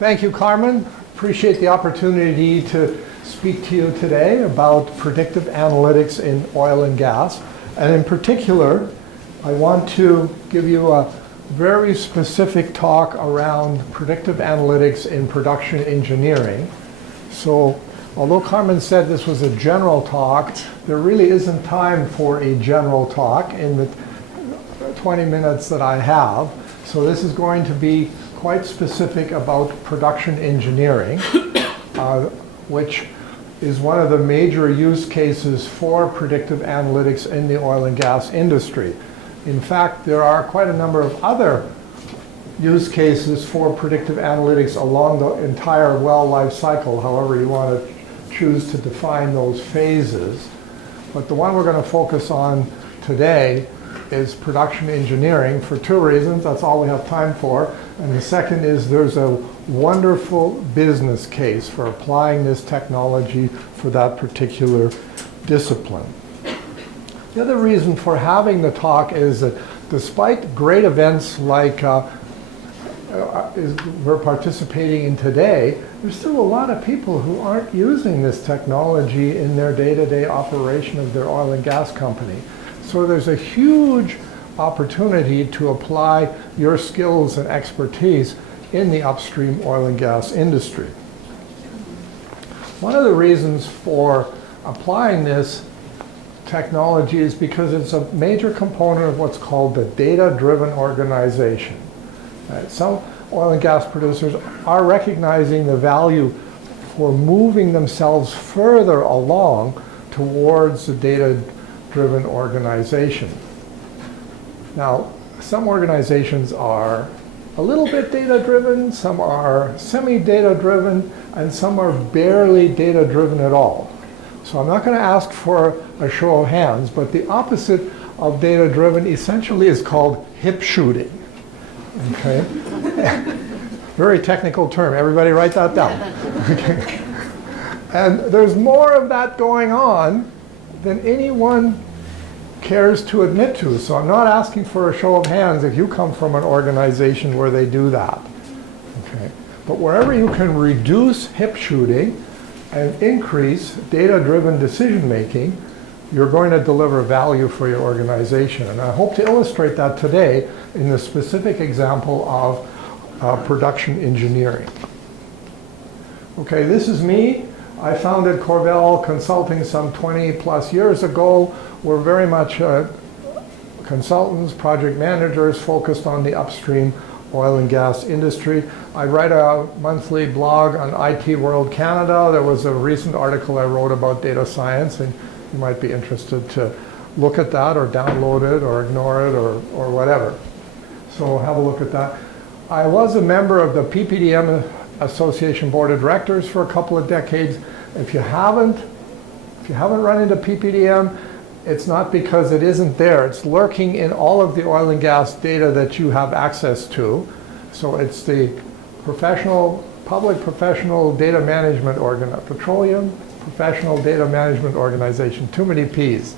Thank you, Carmen. Appreciate the opportunity to speak to you today about predictive analytics in oil and gas. And in particular, I want to give you a very specific talk around predictive analytics in production engineering. So, although Carmen said this was a general talk, there really isn't time for a general talk in the 20 minutes that I have. So this is going to be quite specific about production engineering, which is one of the major use cases for predictive analytics in the oil and gas industry. In fact, there are quite a number of other use cases for predictive analytics along the entire well life cycle, however you want to choose to define those phases. But the one we're going to focus on today is production engineering for two reasons. That's all we have time for. And the second is there's a wonderful business case for applying this technology for that particular discipline. The other reason for having the talk is that despite great events like we're participating in today, there's still a lot of people who aren't using this technology in their day-to-day operation of their oil and gas company. So there's a huge opportunity to apply your skills and expertise in the upstream oil and gas industry. One of the reasons for applying this technology is because it's a major component of what's called the data-driven organization. Some oil and gas producers are recognizing the value for moving themselves further along towards the data-driven organization. Now, some organizations are a little bit data-driven, some are semi-data-driven, and some are barely data-driven at all. So I'm not going to ask for a show of hands, but the opposite of data-driven essentially is called hip shooting. Okay? Very technical term. Everybody write that down. Okay. And there's more of that going on than anyone cares to admit to. So I'm not asking for a show of hands if you come from an organization where they do that. Okay? But wherever you can reduce hip shooting and increase data-driven decision making, you're going to deliver value for your organization. And I hope to illustrate that today in the specific example of production engineering. Okay, this is me. I founded Corvelle Consulting some 20 plus years ago. We're very much consultants, project managers focused on the upstream oil and gas industry. I write a monthly blog on IT World Canada. There was a recent article I wrote about data science, and you might be interested to look at that or download it or ignore it or whatever. So have a look at that. I was a member of the PPDM Association Board of Directors for a couple of decades. If you haven't run into PPDM, it's not because it isn't there. It's lurking in all of the oil and gas data that you have access to. So it's the public professional data management petroleum professional data management organization. Too many P's.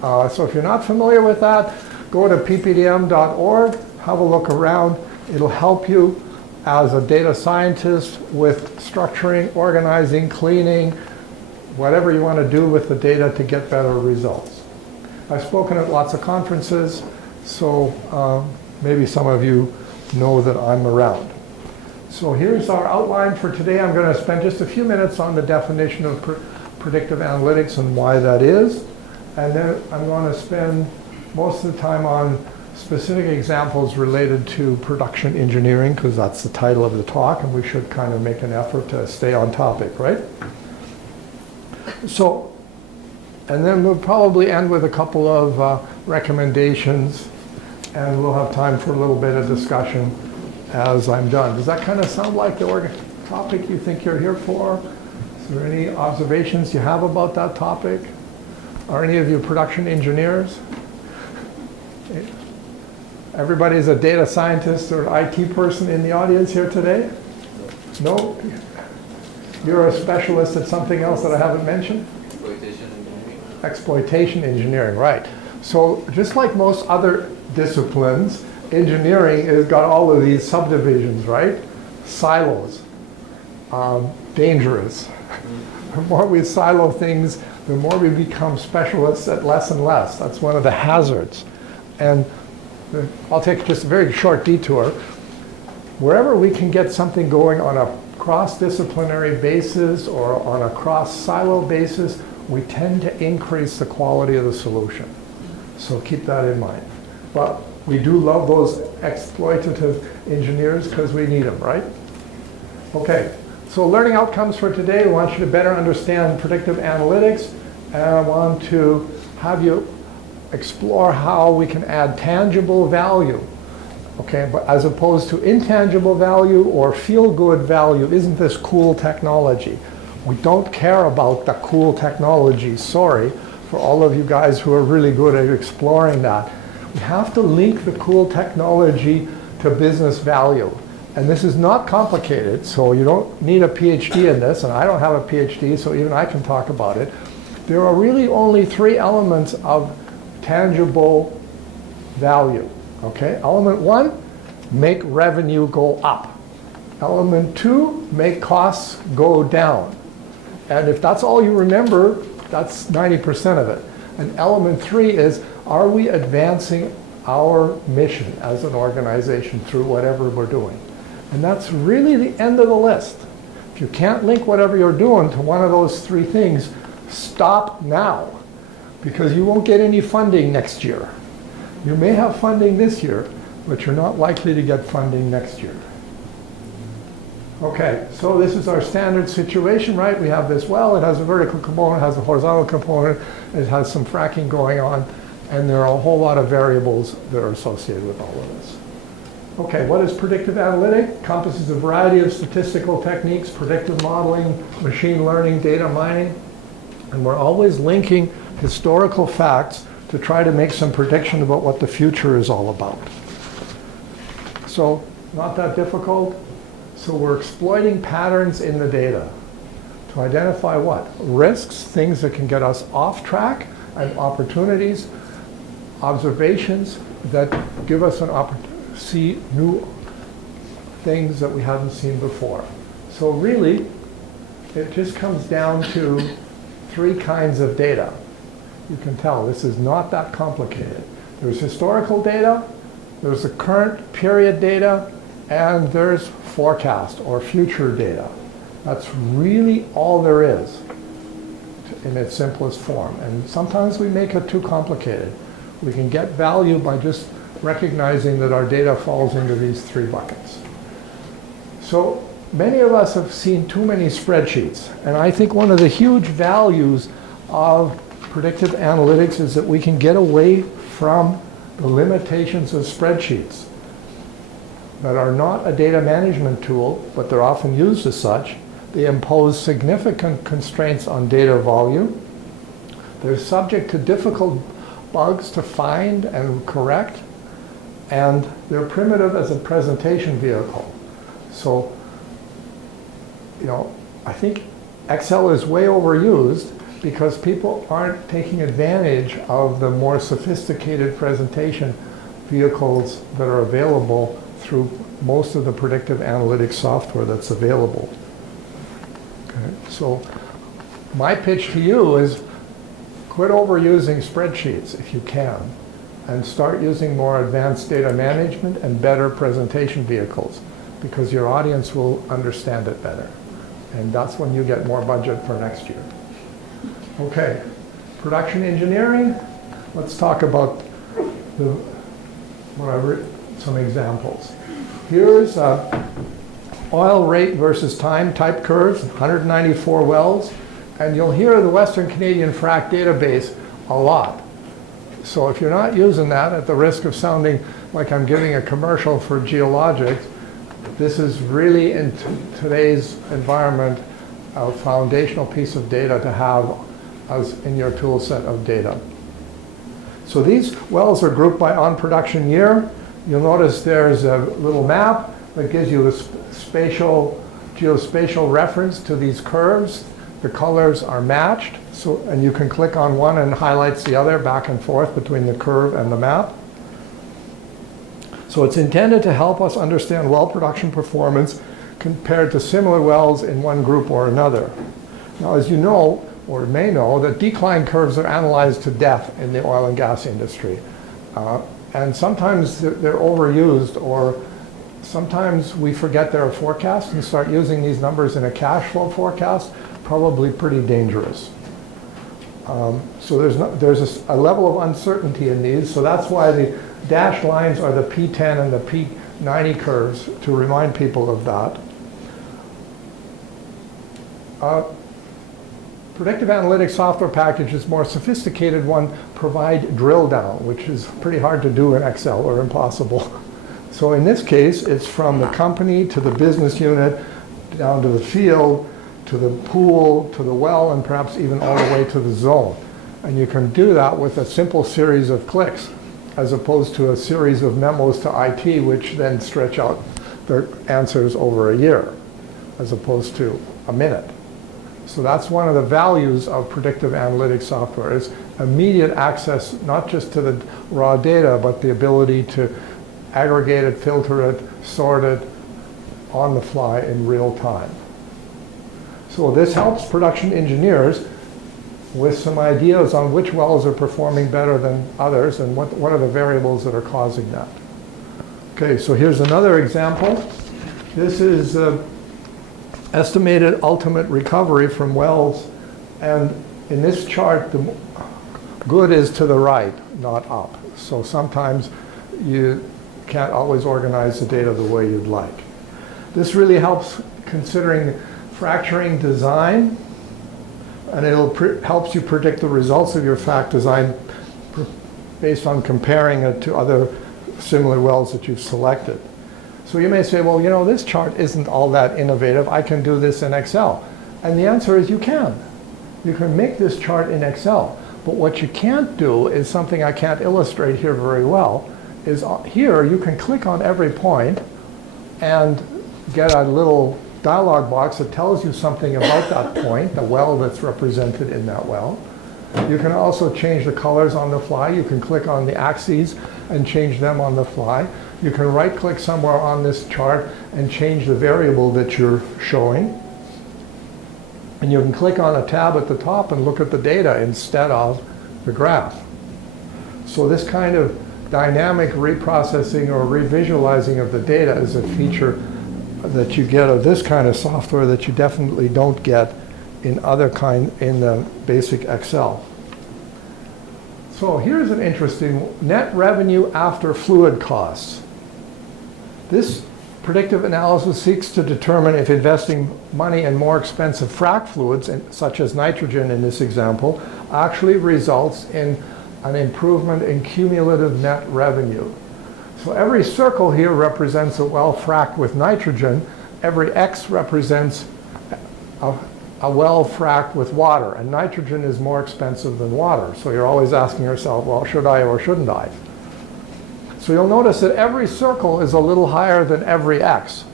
So if you're not familiar with that, go to ppdm.org, have a look around. It'll help you as a data scientist with structuring, organizing, cleaning, whatever you want to do with the data to get better results. I've spoken at lots of conferences, so maybe some of you know that I'm around. So here's our outline for today. I'm going to spend just a few minutes on the definition of predictive analytics and why that is. And then I'm going to spend most of the time on specific examples related to production engineering, because that's the title of the talk, and we should kind of make an effort to stay on topic, right? So, and then we'll probably end with a couple of recommendations, and we'll have time for a little bit of discussion as I'm done. Does that kind of sound like the topic you think you're here for? Is there any observations you have about that topic? Are any of you production engineers? Everybody's a data scientist or IT person in the audience here today? No? You're a specialist at something else that I haven't mentioned? Exploitation engineering. Exploitation engineering, right. So just like most other disciplines, engineering has got all of these subdivisions, right? Silos. dangerous. The more we silo things, the more we become specialists at less and less. That's one of the hazards. And I'll take just a very short detour. Wherever we can get something going on a cross-disciplinary basis or on a cross-silo basis, we tend to increase the quality of the solution. So keep that in mind. But we do love those exploitative engineers because we need them, right? Okay, so learning outcomes for today. I want you to better understand predictive analytics, and I want to have you explore how we can add tangible value, okay, but as opposed to intangible value or feel-good value. Isn't this cool technology? We don't care about the cool technology, sorry, for all of you guys who are really good at exploring that. We have to link the cool technology to business value. And this is not complicated, so you don't need a PhD in this, and I don't have a PhD, so even I can talk about it. There are really only 3 elements of tangible value, okay? Element 1, make revenue go up. Element 2, make costs go down. And if that's all you remember, that's 90% of it. And element 3 is, are we advancing our mission as an organization through whatever we're doing? And that's really the end of the list. If you can't link whatever you're doing to one of those 3 things, stop now, because you won't get any funding next year. You may have funding this year, but you're not likely to get funding next year. Okay, so this is our standard situation, right? We have this well, it has a vertical component, it has a horizontal component, it has some fracking going on, and there are a whole lot of variables that are associated with all of this. Okay, what is predictive analytics? Encompasses a variety of statistical techniques, predictive modeling, machine learning, data mining, and we're always linking historical facts to try to make some prediction about what the future is all about. So, not that difficult. So we're exploiting patterns in the data to identify what? Risks, things that can get us off track, and opportunities, observations that give us an opportunity to see new things that we haven't seen before. So really, it just comes down to 3 kinds of data. You can tell this is not that complicated. There's historical data, there's the current period data, and there's forecast or future data. That's really all there is in its simplest form. And sometimes we make it too complicated. We can get value by just recognizing that our data falls into these 3 buckets. So many of us have seen too many spreadsheets. And I think one of the huge values of predictive analytics is that we can get away from the limitations of spreadsheets that are not a data management tool, but they're often used as such. They impose significant constraints on data volume. They're subject to difficult bugs to find and correct, and they're primitive as a presentation vehicle. So, you know, I think Excel is way overused because people aren't taking advantage of the more sophisticated presentation vehicles that are available through most of the predictive analytics software that's available. Okay, so my pitch to you is quit overusing spreadsheets if you can, and start using more advanced data management and better presentation vehicles, because your audience will understand it better. And that's when you get more budget for next year. Okay, production engineering. Let's talk about some examples. Here's oil rate versus time type curves, 194 wells, and you'll hear the Western Canadian Frac database a lot. So if you're not using that, at the risk of sounding like I'm giving a commercial for geologics, this is really, in today's environment, a foundational piece of data to have as in your tool set of data. So these wells are grouped by on production year. You'll notice there's a little map that gives you a geospatial reference to these curves. The colors are matched, so, and you can click on one and highlights the other back and forth between the curve and the map. So it's intended to help us understand well production performance compared to similar wells in one group or another. Now, as you know, or may know, that decline curves are analyzed to death in the oil and gas industry. And sometimes they're overused, or sometimes we forget they're a forecast and start using these numbers in a cash flow forecast, probably pretty dangerous. So there's a level of uncertainty in these, so that's why the dashed lines are the P10 and the P90 curves, to remind people of that. Predictive analytics software packages, more sophisticated one, provide drill down, which is pretty hard to do in Excel, or impossible. So in this case, it's from the company to the business unit, down to the field, to the pool, to the well, and perhaps even all the way to the zone. And you can do that with a simple series of clicks, as opposed to a series of memos to IT, which then stretch out their answers over a year, as opposed to a minute. So that's one of the values of predictive analytics software, is immediate access, not just to the raw data, but the ability to aggregate it, filter it, sort it on the fly in real time. So this helps production engineers with some ideas on which wells are performing better than others, and what are the variables that are causing that. Okay, so here's another example. This is estimated ultimate recovery from wells, and in this chart, the good is to the right, not up. So sometimes you can't always organize the data the way you'd like. This really helps considering fracturing design, and helps you predict the results of your frac design based on comparing it to other similar wells that you've selected. So you may say, well, you know, this chart isn't all that innovative. I can do this in Excel. And the answer is you can. You can make this chart in Excel. But what you can't do is something I can't illustrate here very well, is here you can click on every point and get a little dialog box that tells you something about that point, the well that's represented in that well. You can also change the colors on the fly. You can click on the axes and change them on the fly. You can right-click somewhere on this chart and change the variable that you're showing. And you can click on a tab at the top and look at the data instead of the graph. So this kind of dynamic reprocessing or revisualizing of the data is a feature that you get of this kind of software that you definitely don't get in the basic Excel. So here's an interesting net revenue after fluid costs. This predictive analysis seeks to determine if investing money in more expensive frac fluids, such as nitrogen in this example, actually results in an improvement in cumulative net revenue. So every circle here represents a well fracked with nitrogen. Every X represents a well fracked with water. And nitrogen is more expensive than water. So you're always asking yourself, well, should I or shouldn't I? So you'll notice that every circle is a little higher than every X.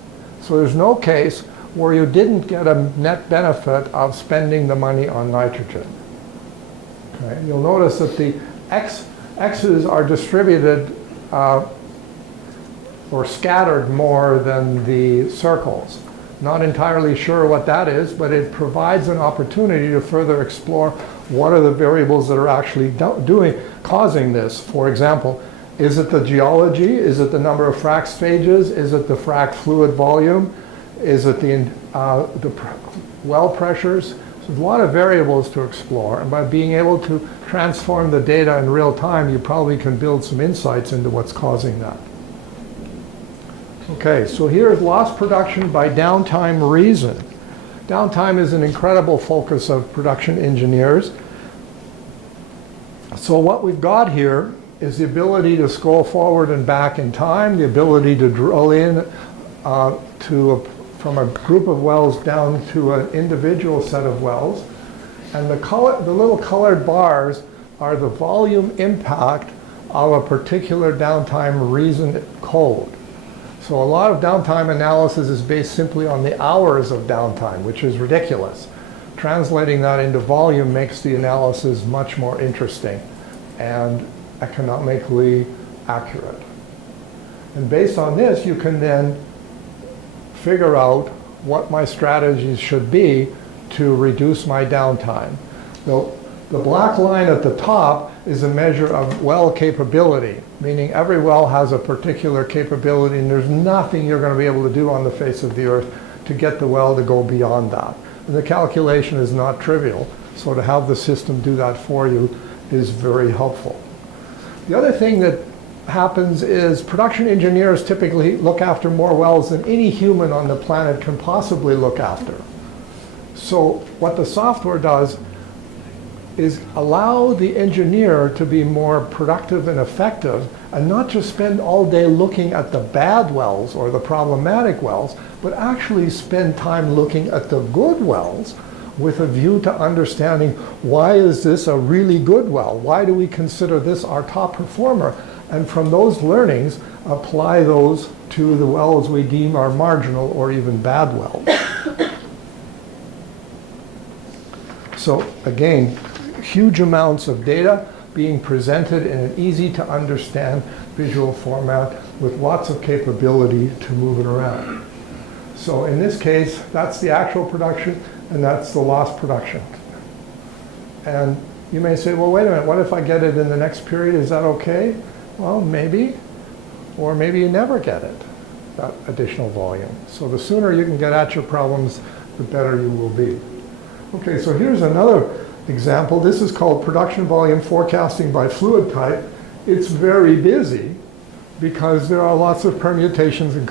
So there's no case where you didn't get a net benefit of spending the money on nitrogen. Okay? You'll notice that the X's are distributed or scattered more than the circles. Not entirely sure what that is, but it provides an opportunity to further explore what are the variables that are actually causing this. For example, is it the geology? Is it the number of frac stages? Is it the frac fluid volume? Is it the well pressures? So there's a lot of variables to explore, and by being able to transform the data in real time, you probably can build some insights into what's causing that. Okay, so here's lost production by downtime reason. Downtime is an incredible focus of production engineers. So what we've got here is the ability to scroll forward and back in time, the ability to drill in from a group of wells down to an individual set of wells. And the little colored bars are the volume impact of a particular downtime reason code. So a lot of downtime analysis is based simply on the hours of downtime, which is ridiculous. Translating that into volume makes the analysis much more interesting and economically accurate. And based on this, you can then figure out what my strategies should be to reduce my downtime. The black line at the top is a measure of well capability, meaning every well has a particular capability and there's nothing you're going to be able to do on the face of the earth to get the well to go beyond that. And the calculation is not trivial, so to have the system do that for you is very helpful. The other thing that happens is production engineers typically look after more wells than any human on the planet can possibly look after. So what the software does is allow the engineer to be more productive and effective and not just spend all day looking at the bad wells or the problematic wells, but actually spend time looking at the good wells with a view to understanding why is this a really good well? Why do we consider this our top performer? And from those learnings, apply those to the wells we deem are marginal or even bad wells. So again, huge amounts of data being presented in an easy to understand visual format with lots of capability to move it around. So in this case, that's the actual production and that's the lost production. And you may say, well, wait a minute, what if I get it in the next period? Is that okay? Well, maybe, or maybe you never get it, that additional volume. So the sooner you can get at your problems, the better you will be. Okay, so here's another example. This is called production volume forecasting by fluid type. It's very busy because there are lots of permutations and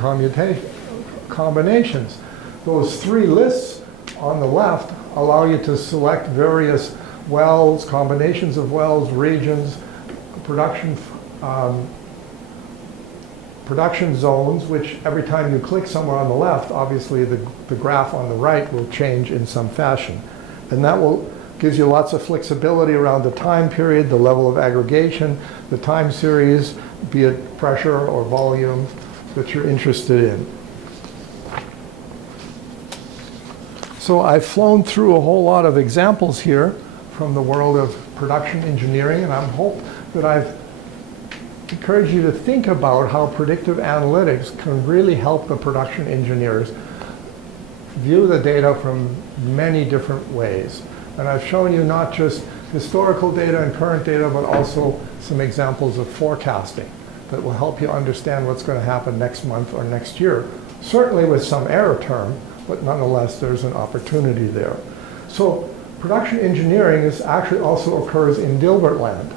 combinations. Those three lists on the left allow you to select various wells, combinations of wells, regions, production zones, which every time you click somewhere on the left, obviously the graph on the right will change in some fashion. And that gives you lots of flexibility around the time period, the level of aggregation, the time series, be it pressure or volume that you're interested in. So I've flown through a whole lot of examples here from the world of production engineering, and I hope that I've encouraged you to think about how predictive analytics can really help the production engineers view the data from many different ways. And I've shown you not just historical data and current data, but also some examples of forecasting that will help you understand what's going to happen next month or next year. Certainly with some error term, but nonetheless there's an opportunity there. So production engineering actually also occurs in Dilbert land.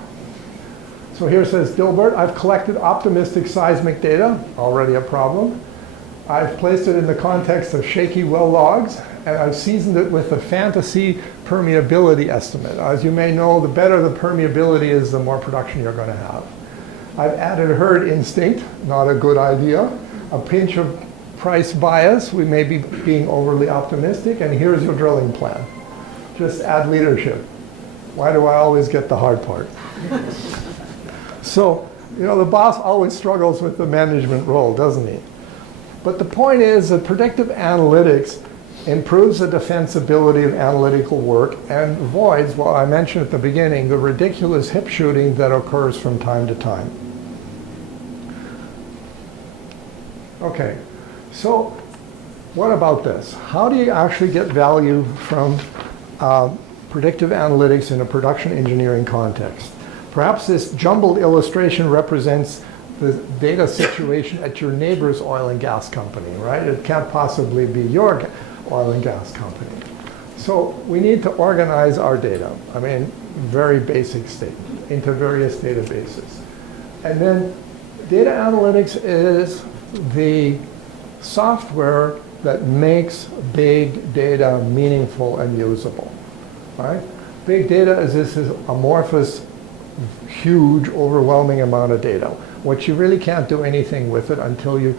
So here it says, Dilbert, I've collected optimistic seismic data, already a problem. I've placed it in the context of shaky well logs, and I've seasoned it with a fantasy permeability estimate. As you may know, the better the permeability is, the more production you're going to have. I've added herd instinct, not a good idea. A pinch of price bias, we may be being overly optimistic, and here's your drilling plan. Just add leadership. Why do I always get the hard part? So, you know, the boss always struggles with the management role, doesn't he? But the point is that predictive analytics improves the defensibility of analytical work and avoids, well, I mentioned at the beginning, the ridiculous hip shooting that occurs from time to time. Okay, so what about this? How do you actually get value from predictive analytics in a production engineering context? Perhaps this jumbled illustration represents the data situation at your neighbor's oil and gas company, right? It can't possibly be your oil and gas company. So we need to organize our data, I mean, very basic statement, into various databases. And then data analytics is the software that makes big data meaningful and usable, right? Big data is this amorphous, huge, overwhelming amount of data. What you really can't do anything with it until you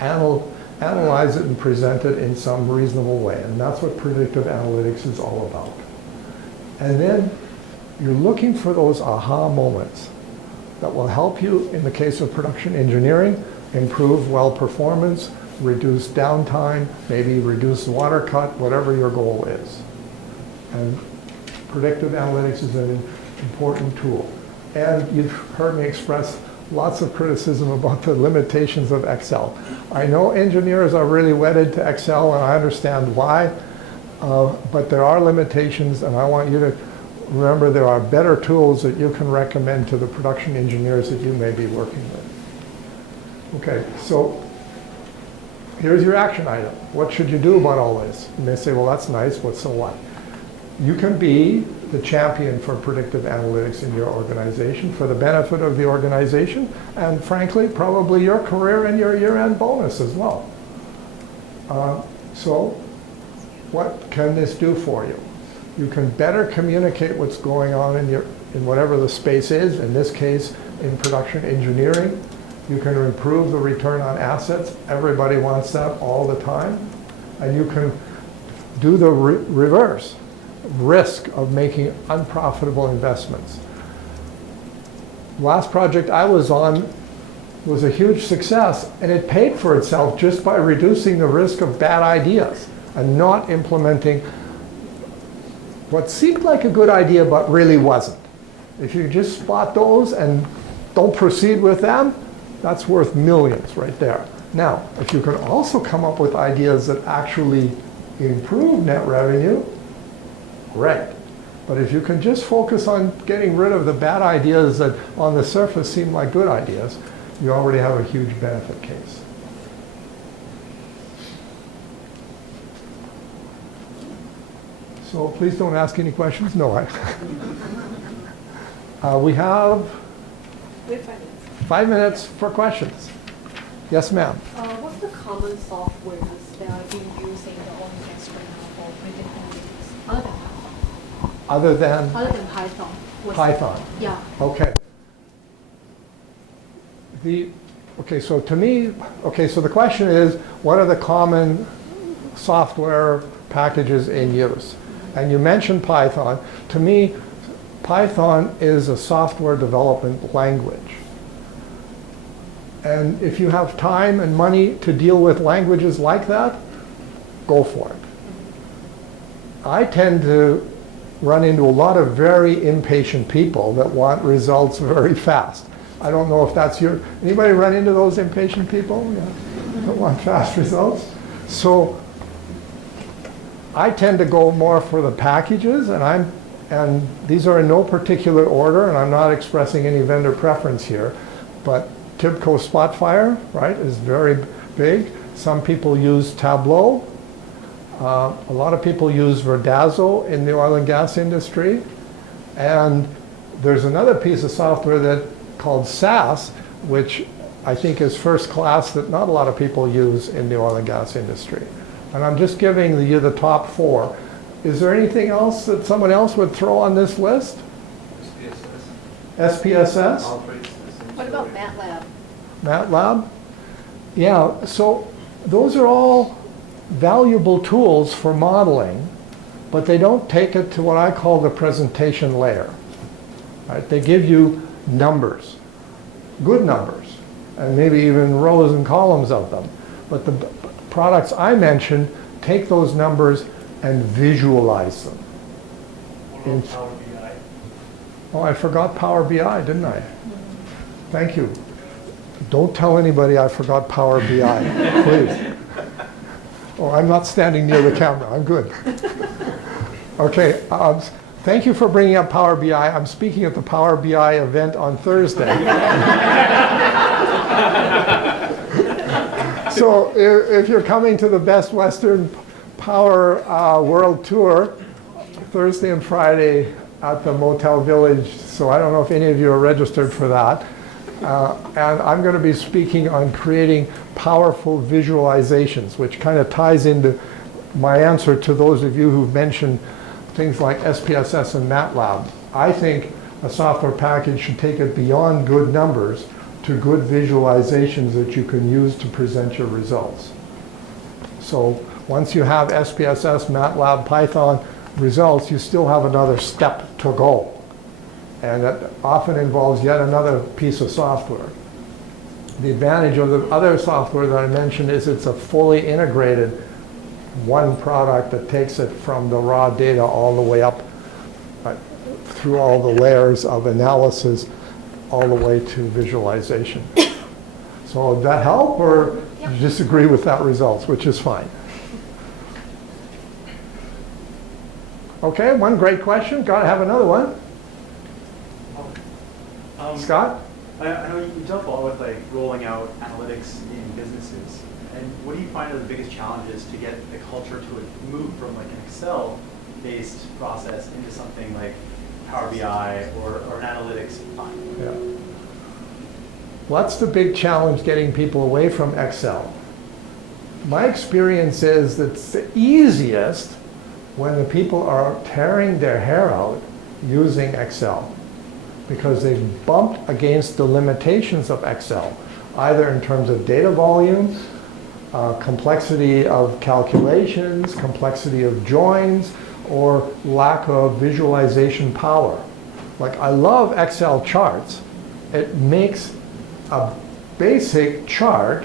analyze it and present it in some reasonable way. And that's what predictive analytics is all about. And then you're looking for those aha moments that will help you, in the case of production engineering, improve well performance, reduce downtime, maybe reduce water cut, whatever your goal is. And predictive analytics is an important tool. And you've heard me express lots of criticism about the limitations of Excel. I know engineers are really wedded to Excel, and I understand why, but there are limitations, and I want you to remember there are better tools that you can recommend to the production engineers that you may be working with. Okay, so here's your action item. What should you do about all this? You may say, well, that's nice, but so what? You can be the champion for predictive analytics in your organization for the benefit of the organization and, frankly, probably your career and your year-end bonus as well. So what can this do for you? You can better communicate what's going on in whatever the space is, in this case, in production engineering. You can improve the return on assets. Everybody wants that all the time. And you can do the reverse. Risk of making unprofitable investments. Last project I was on was a huge success, and it paid for itself just by reducing the risk of bad ideas and not implementing what seemed like a good idea but really wasn't. If you just spot those and don't proceed with them, that's worth millions right there. Now, if you can also come up with ideas that actually improve net revenue, great. But if you can just focus on getting rid of the bad ideas that on the surface seem like good ideas, you already have a huge benefit case. So please don't ask any questions. No, we have 5 minutes for questions. Yes, ma'am. What's the common software that are being used in the oil and gas right now for predictive analytics, other than Python? Other than Python. Python. Yeah. Okay. So to me, so the question is, what are the common software packages in use? And you mentioned Python. To me, Python is a software development language. And if you have time and money to deal with languages like that, go for it. I tend to run into a lot of very impatient people that want results very fast. I don't know if that's anybody run into those impatient people? Yeah. That want fast results? So I tend to go more for the packages, and these are in no particular order, and I'm not expressing any vendor preference here, but Tibco Spotfire, right, is very big. Some people use Tableau. A lot of people use Verdazo in the oil and gas industry. And there's another piece of software called SAS, which I think is first class that not a lot of people use in the oil and gas industry. And I'm just giving you the top 4. Is there anything else that someone else would throw on this list? SPSS? What about MATLAB? MATLAB? Yeah, so those are all valuable tools for modeling, but they don't take it to what I call the presentation layer. Right? They give you numbers, good numbers, and maybe even rows and columns of them. But the products I mentioned take those numbers and visualize them. Power BI. Oh, I forgot Power BI, didn't I? Thank you. Don't tell anybody I forgot Power BI, please. Oh, I'm not standing near the camera. I'm good. Okay. Thank you for bringing up Power BI. I'm speaking at the Power BI event on Thursday. So if you're coming to the Best Western Power World Tour, Thursday and Friday at the Motel Village, so I don't know if any of you are registered for that. And I'm going to be speaking on creating powerful visualizations, which kind of ties into my answer to those of you who've mentioned things like SPSS and MATLAB. I think a software package should take it beyond good numbers to good visualizations that you can use to present your results. So once you have SPSS, MATLAB, Python results, you still have another step to go. And that often involves yet another piece of software. The advantage of the other software that I mentioned is it's a fully integrated one product that takes it from the raw data all the way up through all the layers of analysis all the way to visualization. So did that help, or Yep. you disagree with that results, which is fine. Okay, one great question. Got to have another one. Scott? I know you dealt a lot with like rolling out analytics in businesses, and what do you find are the biggest challenges to get the culture to move from like an Excel-based process into something like Power BI or an analytics platform? Yeah. Well, that's the big challenge, getting people away from Excel. My experience is that it's the easiest when the people are tearing their hair out using Excel, because they've bumped against the limitations of Excel, either in terms of data volume, complexity of calculations, complexity of joins, or lack of visualization power. Like, I love Excel charts. It makes a basic chart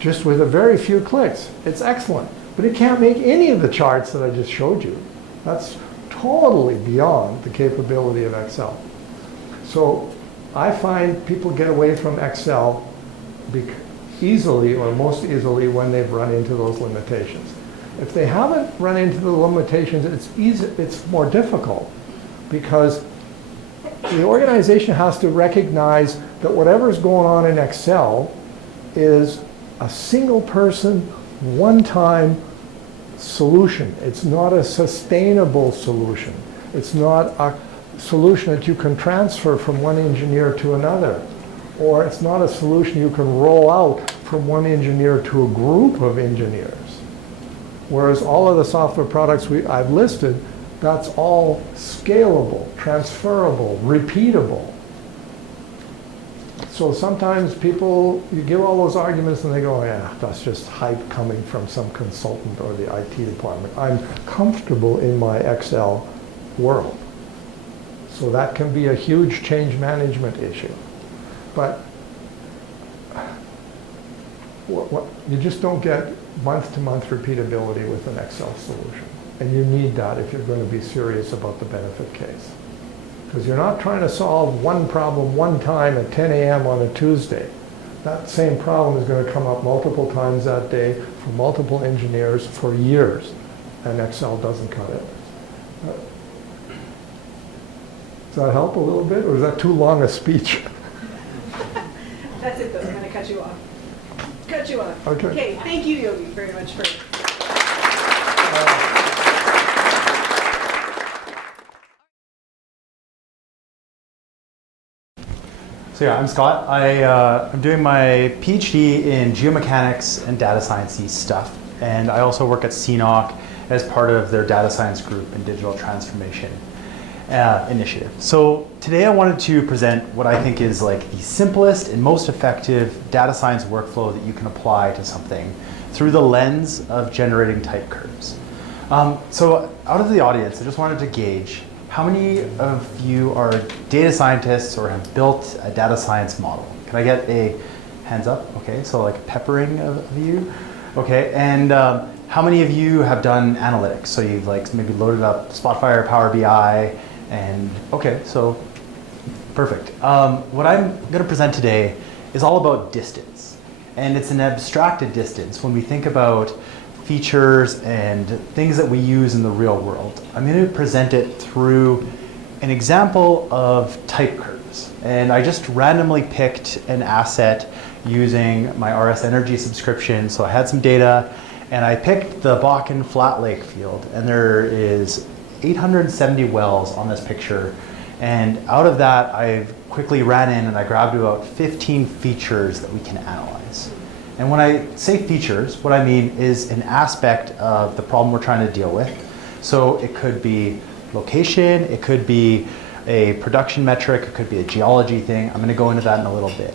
just with a very few clicks. It's excellent, but it can't make any of the charts that I just showed you. That's totally beyond the capability of Excel. So I find people get away from Excel easily, or most easily, when they've run into those limitations. If they haven't run into the limitations, it's more difficult, because the organization has to recognize that whatever's going on in Excel is a single person, one-time solution. It's not a sustainable solution. It's not a solution that you can transfer from one engineer to another, or it's not a solution you can roll out from one engineer to a group of engineers. Whereas all of the software products I've listed, that's all scalable, transferable, repeatable. So sometimes people, you give all those arguments and they go, yeah, that's just hype coming from some consultant or the IT department. I'm comfortable in my Excel world. So that can be a huge change management issue. But you just don't get month-to-month repeatability with an Excel solution. And you need that if you're going to be serious about the benefit case. Because you're not trying to solve one problem one time at 10 a.m. on a Tuesday. That same problem is going to come up multiple times that day for multiple engineers for years. And Excel doesn't cut it. Does that help a little bit, or is that too long a speech? That's it though, I'm gonna cut you off. Cut you off. Okay. Thank you, Yogi, very much for. So yeah, I'm Scott. I'm doing my PhD in geomechanics and data science stuff. And I also work at CNOOC as part of their data science group and digital transformation initiative. So today I wanted to present what I think is like the simplest and most effective data science workflow that you can apply to something through the lens of generating type curves. So out of the audience, I just wanted to gauge how many of you are data scientists or have built a data science model? Can I get a hands up? Okay, so like peppering of you. Okay, and how many of you have done analytics? So you've like maybe loaded up Spotfire, Power BI, and okay, so perfect. What I'm going to present today is all about distance, and it's an abstracted distance when we think about features and things that we use in the real world. I'm going to present it through an example of type curves, and I just randomly picked an asset using my RS Energy subscription. So I had some data, and I picked the Bakken Flat Lake field, and there is 870 wells on this picture. And out of that, I quickly ran in and I grabbed about 15 features that we can analyze. And when I say features, what I mean is an aspect of the problem we're trying to deal with. So it could be location, it could be a production metric, it could be a geology thing. I'm going to go into that in a little bit.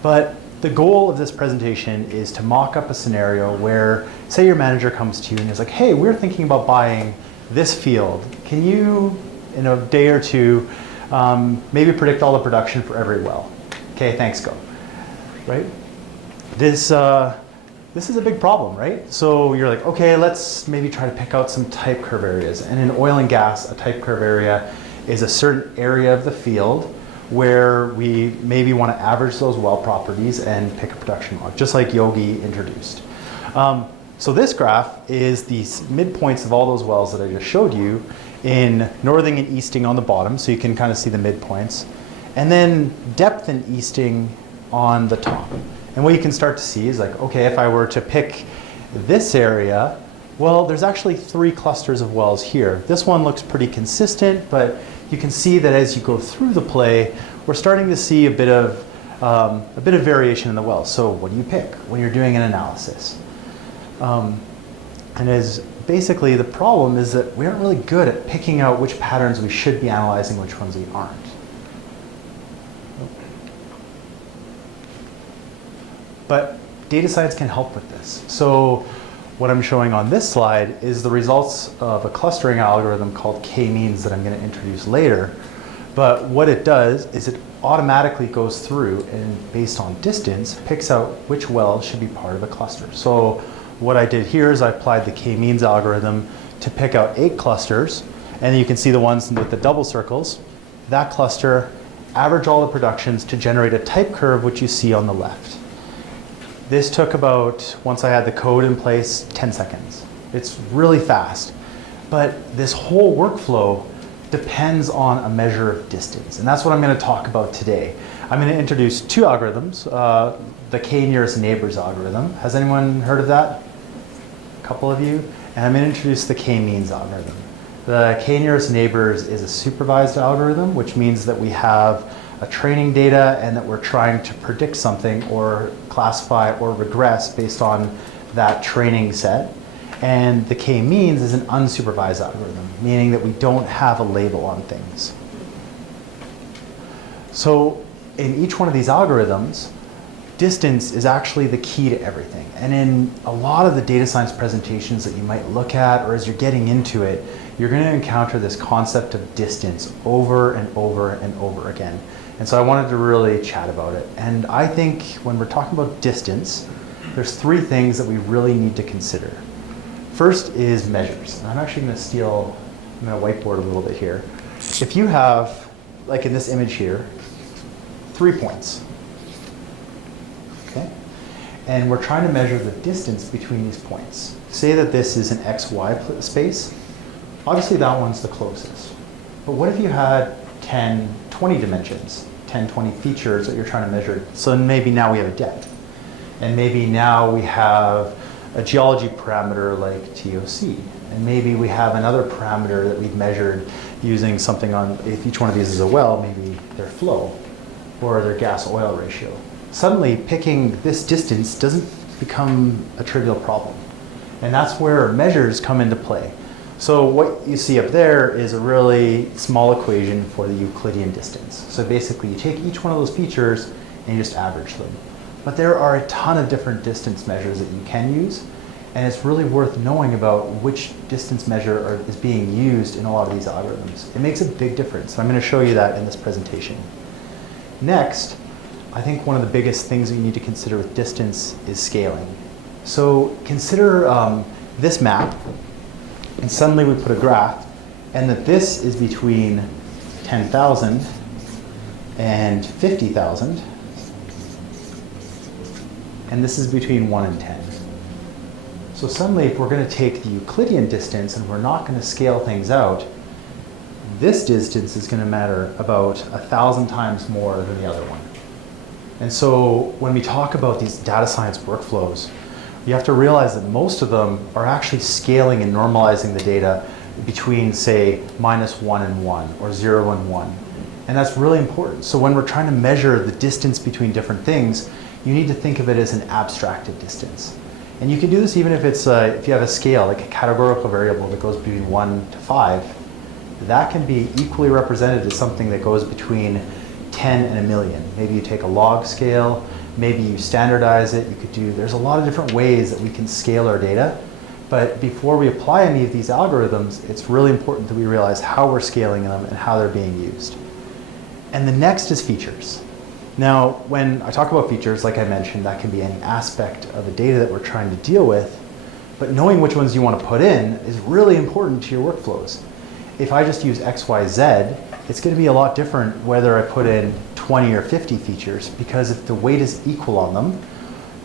But the goal of this presentation is to mock up a scenario where, say your manager comes to you and is like, hey, we're thinking about buying this field. Can you, in a day or two, maybe predict all the production for every well? Okay, thanks, go. Right? This is a big problem, right? So you're like, okay, let's maybe try to pick out some type curve areas. And in oil and gas, a type curve area is a certain area of the field where we maybe want to average those well properties and pick a production log, just like Yogi introduced. So this graph is the midpoints of all those wells that I just showed you in northing and easting on the bottom, so you can kind of see the midpoints, and then depth and easting on the top. And what you can start to see is like, okay, if I were to pick this area, well, there's actually 3 clusters of wells here. This one looks pretty consistent, but you can see that as you go through the play, we're starting to see a bit of variation in the wells. So what do you pick when you're doing an analysis? And as basically the problem is that we aren't really good at picking out which patterns we should be analyzing, which ones we aren't. But data science can help with this. So what I'm showing on this slide is the results of a clustering algorithm called k-means that I'm going to introduce later. But what it does is it automatically goes through and based on distance picks out which wells should be part of a cluster. So what I did here is I applied the k-means algorithm to pick out 8 clusters, and you can see the ones with the double circles. That cluster, average all the productions to generate a type curve, which you see on the left. This took about, once I had the code in place, 10 seconds. It's really fast. But this whole workflow depends on a measure of distance, and that's what I'm going to talk about today. I'm going to introduce 2 algorithms, the k nearest neighbors algorithm. Has anyone heard of that? A couple of you? And I'm going to introduce the k-means algorithm. The k nearest neighbors is a supervised algorithm, which means that we have a training data and that we're trying to predict something or classify or regress based on that training set. And the k-means is an unsupervised algorithm, meaning that we don't have a label on things. So in each one of these algorithms, distance is actually the key to everything. And in a lot of the data science presentations that you might look at, or as you're getting into it, you're going to encounter this concept of distance over and over and over again. And so I wanted to really chat about it. And I think when we're talking about distance, there's 3 things that we really need to consider. First is measures. And I'm actually going to whiteboard a little bit here. If you have, like in this image here, 3 points, okay? And we're trying to measure the distance between these points. Say that this is an XY space. Obviously that one's the closest. But what if you had 10, 20 dimensions, 10, 20 features that you're trying to measure? So maybe now we have a depth. And maybe now we have a geology parameter like TOC. And maybe we have another parameter that we've measured using something on, if each one of these is a well, maybe their flow or their gas-oil ratio. Suddenly picking this distance doesn't become a trivial problem. And that's where measures come into play. So what you see up there is a really small equation for the Euclidean distance. So basically you take each one of those features and you just average them. But there are a ton of different distance measures that you can use, and it's really worth knowing about which distance measure is being used in a lot of these algorithms. It makes a big difference. I'm going to show you that in this presentation. Next, I think one of the biggest things that you need to consider with distance is scaling. So consider this map, and suddenly we put a graph, and that this is between 10,000 and 50,000, and this is between 1 and 10. So suddenly, if we're going to take the Euclidean distance and we're not going to scale things out, this distance is going to matter about 1,000 times more than the other one. And so when we talk about these data science workflows, you have to realize that most of them are actually scaling and normalizing the data between, say, -1 and 1 or 0 and 1. And that's really important. So when we're trying to measure the distance between different things, you need to think of it as an abstracted distance. And you can do this even if it's if you have a scale, like a categorical variable that goes between 1 to 5. That can be equally represented as something that goes between 10 and 1,000,000. Maybe you take a log scale, maybe you standardize it. You could do, there's a lot of different ways that we can scale our data. But before we apply any of these algorithms, it's really important that we realize how we're scaling them and how they're being used. And the next is features. Now, when I talk about features, like I mentioned, that can be any aspect of the data that we're trying to deal with, but knowing which ones you want to put in is really important to your workflows. If I just use X, Y, Z, it's going to be a lot different whether I put in 20 or 50 features, because if the weight is equal on them,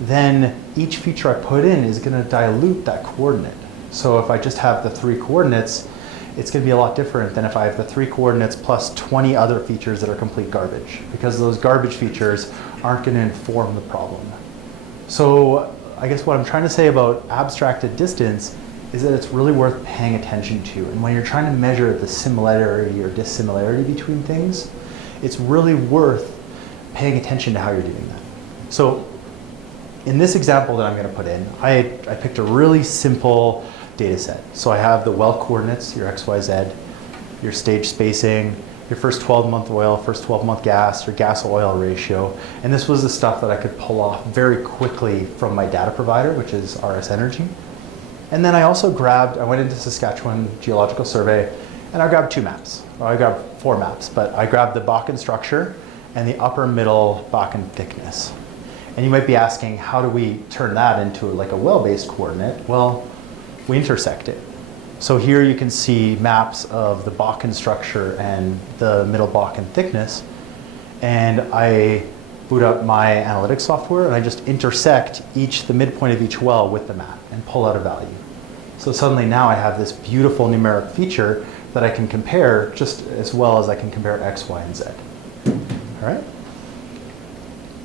then each feature I put in is going to dilute that coordinate. So if I just have the 3 coordinates, it's going to be a lot different than if I have the 3 coordinates plus 20 other features that are complete garbage, because those garbage features aren't going to inform the problem. So I guess what I'm trying to say about abstracted distance is that it's really worth paying attention to. And when you're trying to measure the similarity or dissimilarity between things, it's really worth paying attention to how you're doing that. So in this example that I'm going to put in, I picked a really simple data set. So I have the well coordinates, your X, Y, Z, your stage spacing, your first 12-month oil, first 12-month gas, your gas-oil ratio. And this was the stuff that I could pull off very quickly from my data provider, which is RS Energy. And then I also I went into Saskatchewan Geological Survey, and I grabbed 2 maps. Well, I grabbed 4 maps, but I grabbed the Bakken structure and the upper middle Bakken thickness. And you might be asking, how do we turn that into like a well-based coordinate? Well, we intersect it. So here you can see maps of the Bakken structure and the middle Bakken thickness. And I boot up my analytics software and I just intersect the midpoint of each well with the map and pull out a value. So suddenly now I have this beautiful numeric feature that I can compare just as well as I can compare X, Y, and Z. All right?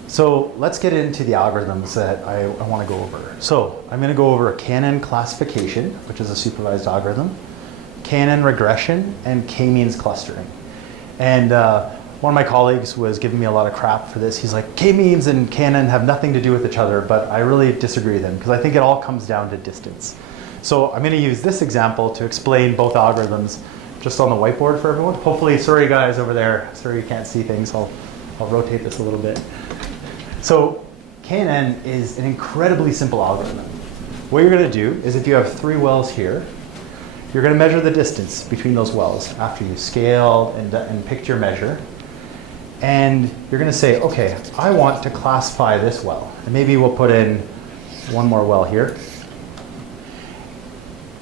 So let's get into the algorithms that I want to go over. So I'm going to go over a K-NN classification, which is a supervised algorithm, K-NN regression, and K-means clustering. And one of my colleagues was giving me a lot of crap for this. He's like, K-means and K-NN have nothing to do with each other, but I really disagree with him because I think it all comes down to distance. So I'm going to use this example to explain both algorithms just on the whiteboard for everyone. Hopefully, sorry guys over there, sorry you can't see things. I'll rotate this a little bit. So K-NN is an incredibly simple algorithm. What you're going to do is if you have 3 wells here, you're going to measure the distance between those wells after you scaled and picked your measure. And you're going to say, okay, I want to classify this well. And maybe we'll put in one more well here.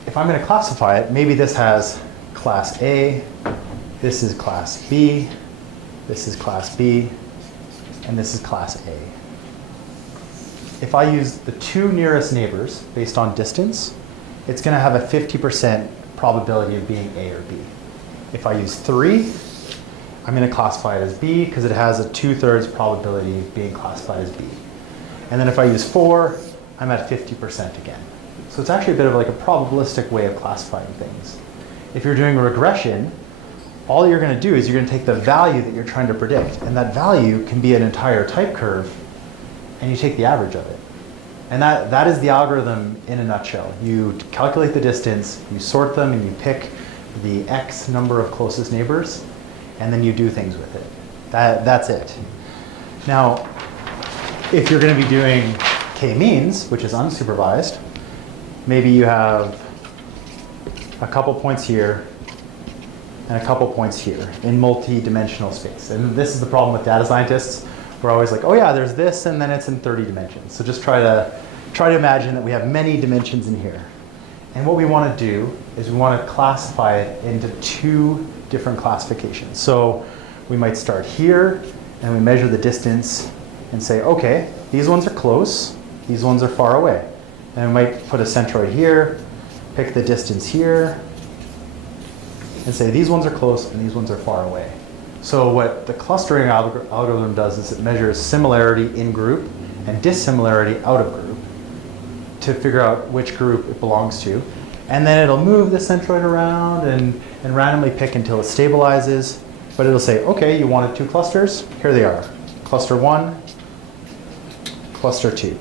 If I'm going to classify it, maybe this has class A, this is class B, this is class B, and this is class A. If I use the 2 nearest neighbors based on distance, it's going to have a 50% probability of being A or B. If I use 3, I'm going to classify it as B because it has a 2/3 probability of being classified as B. And then if I use 4, I'm at 50% again. So it's actually a bit of like a probabilistic way of classifying things. If you're doing a regression, all you're going to do is you're going to take the value that you're trying to predict, and that value can be an entire type curve, and you take the average of it. And that is the algorithm in a nutshell. You calculate the distance, you sort them, and you pick the X number of closest neighbors, and then you do things with it. That's it. Now, if you're going to be doing K-means, which is unsupervised, maybe you have a couple points here and a couple points here in multi-dimensional space. And this is the problem with data scientists. We're always like, oh yeah, there's this, and then it's in 30 dimensions. So just try to imagine that we have many dimensions in here. And what we want to do is we want to classify it into 2 different classifications. So we might start here, and we measure the distance and say, okay, these ones are close, these ones are far away. And we might put a centroid here, pick the distance here, and say these ones are close and these ones are far away. So what the clustering algorithm does is it measures similarity in group and dissimilarity out of group to figure out which group it belongs to. And then it'll move the centroid around and randomly pick until it stabilizes. But it'll say, okay, you wanted 2 clusters? Here they are. Cluster 1, cluster 2.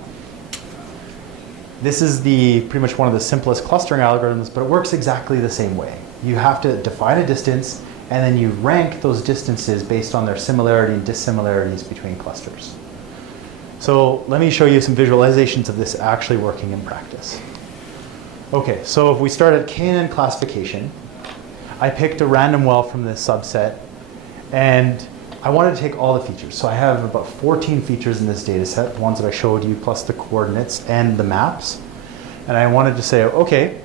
This is pretty much one of the simplest clustering algorithms, but it works exactly the same way. You have to define a distance, and then you rank those distances based on their similarity and dissimilarities between clusters. So let me show you some visualizations of this actually working in practice. Okay, so if we start at K-NN classification, I picked a random well from this subset, and I wanted to take all the features. So I have about 14 features in this data set, the ones that I showed you, plus the coordinates and the maps. And I wanted to say, okay,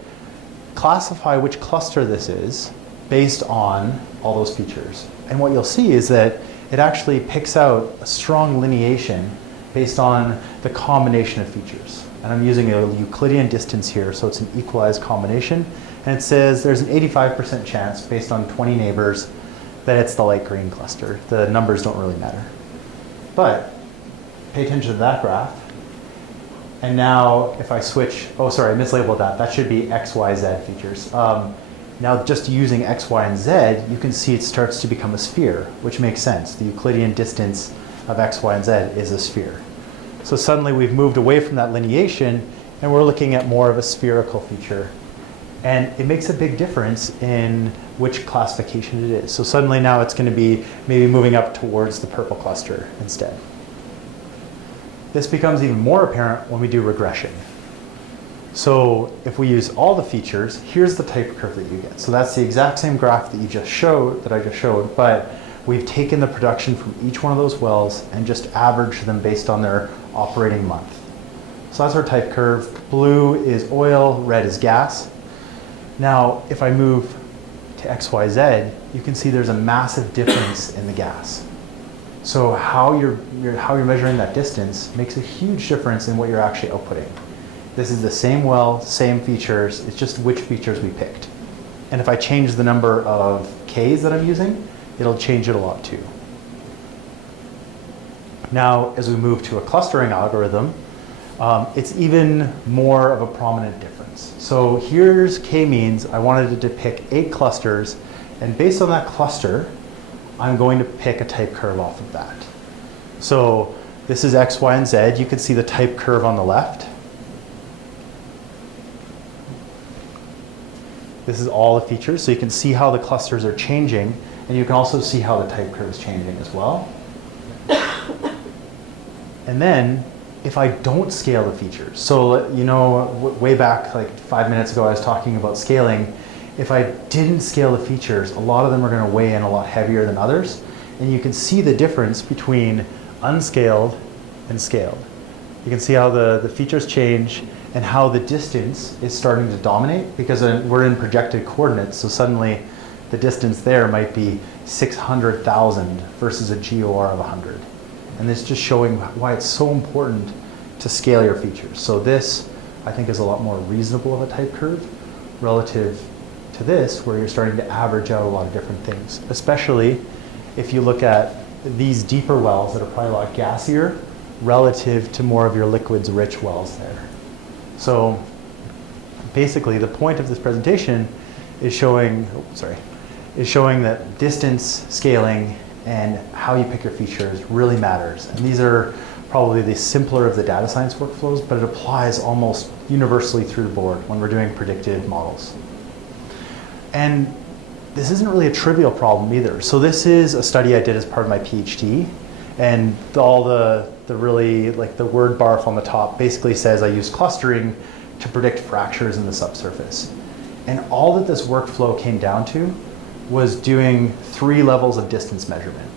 classify which cluster this is, based on all those features. And what you'll see is that it actually picks out a strong lineation based on the combination of features. And I'm using a Euclidean distance here, so it's an equalized combination. And it says there's an 85% chance based on 20 neighbors that it's the light green cluster. The numbers don't really matter. But pay attention to that graph. And now if I switch, oh sorry, I mislabeled that. That should be X, Y, Z features. Now just using X, Y, and Z, you can see it starts to become a sphere, which makes sense. The Euclidean distance of X, Y, and Z is a sphere. So suddenly we've moved away from that lineation and we're looking at more of a spherical feature. And it makes a big difference in which classification it is. So suddenly now it's going to be maybe moving up towards the purple cluster instead. This becomes even more apparent when we do regression. So if we use all the features, here's the type curve that you get. So that's the exact same graph that I just showed, but we've taken the production from each one of those wells and just averaged them based on their operating month. So that's our type curve. Blue is oil, red is gas. Now, if I move to XYZ, you can see there's a massive difference in the gas. So how you're measuring that distance makes a huge difference in what you're actually outputting. This is the same well, same features, it's just which features we picked. And if I change the number of Ks that I'm using, it'll change it a lot too. Now, as we move to a clustering algorithm, it's even more of a prominent difference. So here's K-means. I wanted to pick 8 clusters, and based on that cluster, I'm going to pick a type curve off of that. So this is X, Y, and Z. You can see the type curve on the left. This is all the features, so you can see how the clusters are changing, and you can also see how the type curve is changing as well. And then, if I don't scale the features, so you know, way back like 5 minutes ago I was talking about scaling. If I didn't scale the features, a lot of them are going to weigh in a lot heavier than others, and you can see the difference between unscaled and scaled. You can see how the features change and how the distance is starting to dominate, because we're in projected coordinates, so suddenly the distance there might be 600,000 versus a GOR of 100. And this is just showing why it's so important to scale your features. So this, I think, is a lot more reasonable of a type curve relative to this, where you're starting to average out a lot of different things, especially if you look at these deeper wells that are probably a lot gassier relative to more of your liquids-rich wells there. So basically, the point of this presentation is showing that distance scaling and how you pick your features really matters. And these are probably the simpler of the data science workflows, but it applies almost universally through the board when we're doing predictive models. And this isn't really a trivial problem either. So this is a study I did as part of my PhD, and all the really, like the word barf on the top basically says I use clustering to predict fractures in the subsurface. And all that this workflow came down to was doing 3 levels of distance measurement.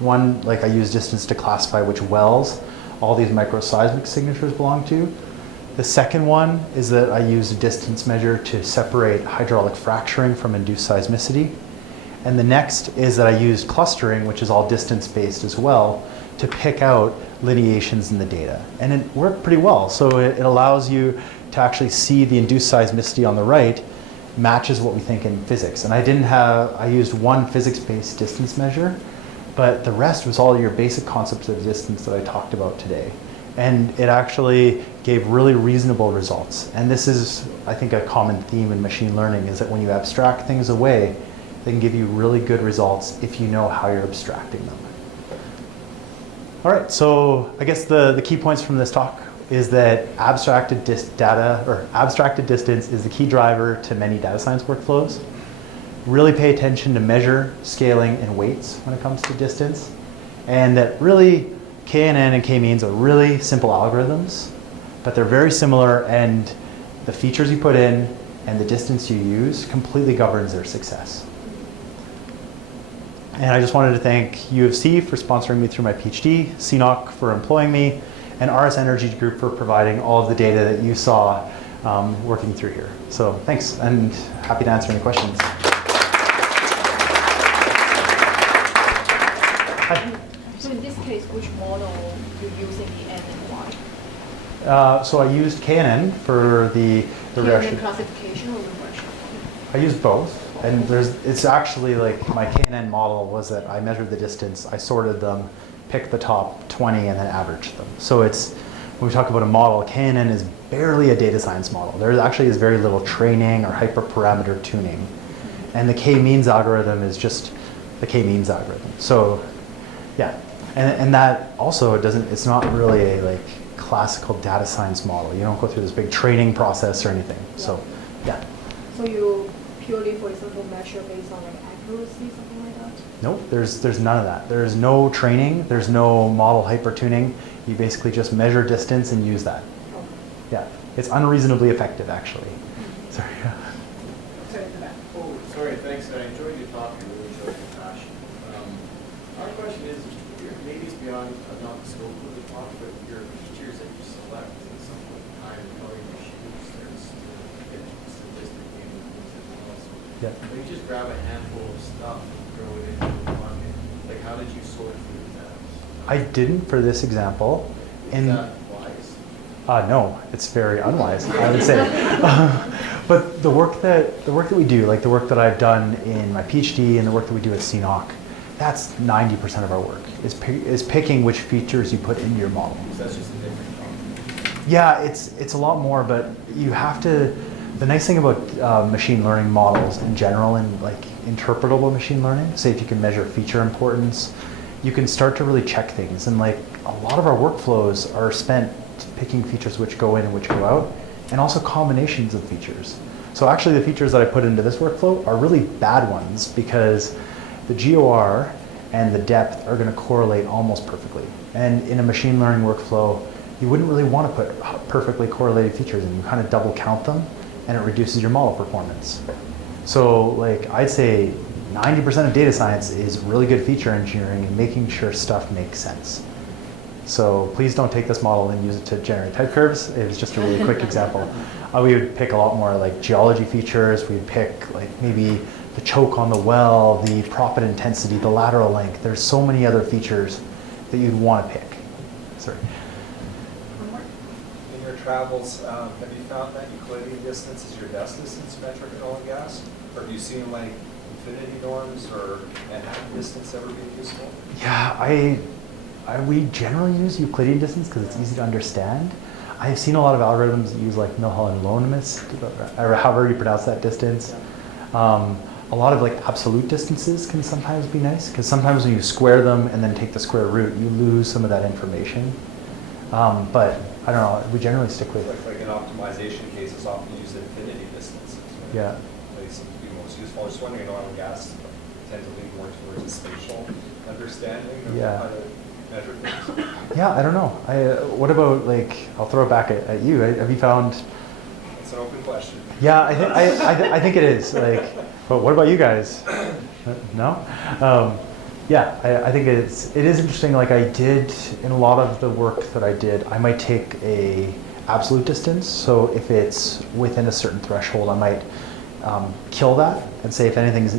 One, like I use distance to classify which wells all these microseismic signatures belong to. The second one is that I use a distance measure to separate hydraulic fracturing from induced seismicity. And the next is that I used clustering, which is all distance-based as well, to pick out lineations in the data. And it worked pretty well. So it allows you to actually see the induced seismicity on the right matches what we think in physics. And I used one physics-based distance measure, but the rest was all your basic concepts of distance that I talked about today. And it actually gave really reasonable results. And this is, I think, a common theme in machine learning, is that when you abstract things away, they can give you really good results if you know how you're abstracting them. All right, so I guess the key points from this talk is that abstracted distance is the key driver to many data science workflows. Really pay attention to measure, scaling, and weights when it comes to distance. And that really KNN and K-means are really simple algorithms, but they're very similar, and the features you put in and the distance you use completely governs their success. And I just wanted to thank U of C for sponsoring me through my PhD, CNOOC for employing me, and RS Energy Group for providing all of the data that you saw working through here. So thanks, and happy to answer any questions. So in this case, which model you using the N and Y? So I used K&N for the regression. Classification or regression? I used both, and it's actually like my K&N model was that I measured the distance, I sorted them, picked the top 20, and then averaged them. So it's, when we talk about a model, K&N is barely a data science model. There actually is very little training or hyperparameter tuning. And the k-means algorithm is just the k-means algorithm. So yeah, and that also it's not really a like classical data science model. You don't go through this big training process or anything. So yeah. So you purely, for example, measure based on like accuracy, something like that? Nope, there's none of that. There's no training, there's no model hyper-tuning. You basically just measure distance and use that. Okay. Yeah, it's unreasonably effective actually. Sorry. Sorry, in the back. Oh, sorry, thanks. I enjoyed your talk. I really enjoyed your passion. Our question is, maybe it's beyond not the scope of the talk, but your features that you select at some point in time, how you choose, there's statistic and things as well. So Yeah. when you just grab a handful of stuff and throw it into a bucket, like how did you sort through that? I didn't for this example. Is that wise? No, it's very unwise, I would say. But the work that we do, like the work that I've done in my PhD and the work that we do at CNOOC, that's 90% of our work, is picking which features you put into your model. So that's just a different problem. Yeah, it's a lot more, but you have to, the nice thing about machine learning models in general and like interpretable machine learning, say if you can measure feature importance, you can start to really check things. And like a lot of our workflows are spent picking features which go in and which go out, and also combinations of features. So actually the features that I put into this workflow are really bad ones because the GOR and the depth are going to correlate almost perfectly. And in a machine learning workflow, you wouldn't really want to put perfectly correlated features in. You kind of double count them and it reduces your model performance. So like I'd say 90% of data science is really good feature engineering and making sure stuff makes sense. So please don't take this model and use it to generate type curves. It was just a really quick example. We would pick a lot more like geology features. We'd pick like maybe the choke on the well, the proppant intensity, the lateral length. There's so many other features that you'd want to pick. Sorry. In your travels, have you found that Euclidean distance is your best distance metric in oil and gas? Or have you seen like infinity norms or Manhattan distance ever being useful? Yeah, we generally use Euclidean distance because it's easy to understand. I've seen a lot of algorithms that use like Milhelm-Lonemus, or however you pronounce that distance. A lot of like absolute distances can sometimes be nice because sometimes when you square them and then take the square root, you lose some of that information. But I don't know, we generally stick with Like in optimization cases, often use infinity distance. Yeah. They seem to be most useful. I was just wondering, in oil and gas tend to lean more towards a spatial understanding of Yeah. how to measure things. Yeah, I don't know. What about like, I'll throw it back at you. Have you found? It's an open question. Yeah, I think it is. Like, but what about you guys? No? Yeah, I think it is interesting. Like I did in a lot of the work that I did, I might take a absolute distance. So if it's within a certain threshold, I might kill that and say if anything's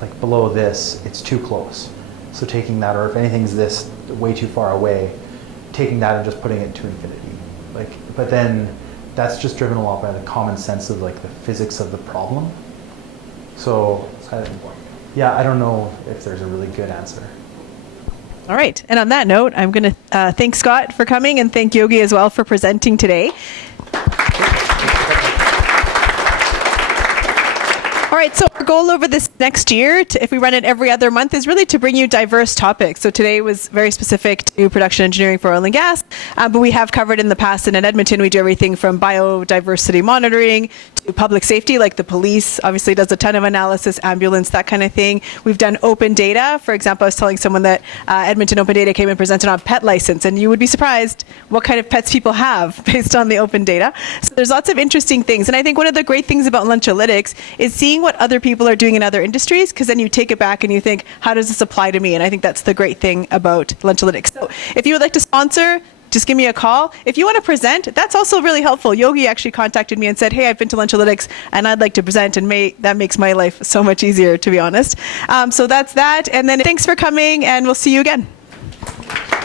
like below this, it's too close. So taking that, or if anything's this way too far away, taking that and just putting it to infinity. Like, but then that's just driven a lot by the common sense of like the physics of the problem. So, yeah, I don't know if there's a really good answer. All right. And on that note, I'm going to thank Scott for coming and thank Yogi as well for presenting today. All right, so our goal over this next year, if we run it every other month, is really to bring you diverse topics. So today was very specific to production engineering for oil and gas, but we have covered in the past, and in Edmonton we do everything from biodiversity monitoring to public safety, like the police obviously does a ton of analysis, ambulance, that kind of thing. We've done open data. For example, I was telling someone that Edmonton Open Data came and presented on pet license, and you would be surprised what kind of pets people have based on the open data. So there's lots of interesting things, and I think one of the great things about Lunchalytics is seeing what other people are doing in other industries, because then you take it back and you think, how does this apply to me? And I think that's the great thing about Lunchalytics. So if you would like to sponsor, just give me a call. If you want to present, that's also really helpful. Yogi actually contacted me and said, hey, I've been to Lunchalytics and I'd like to present, and that makes my life so much easier, to be honest. So that's that. And then thanks for coming, and we'll see you again. you.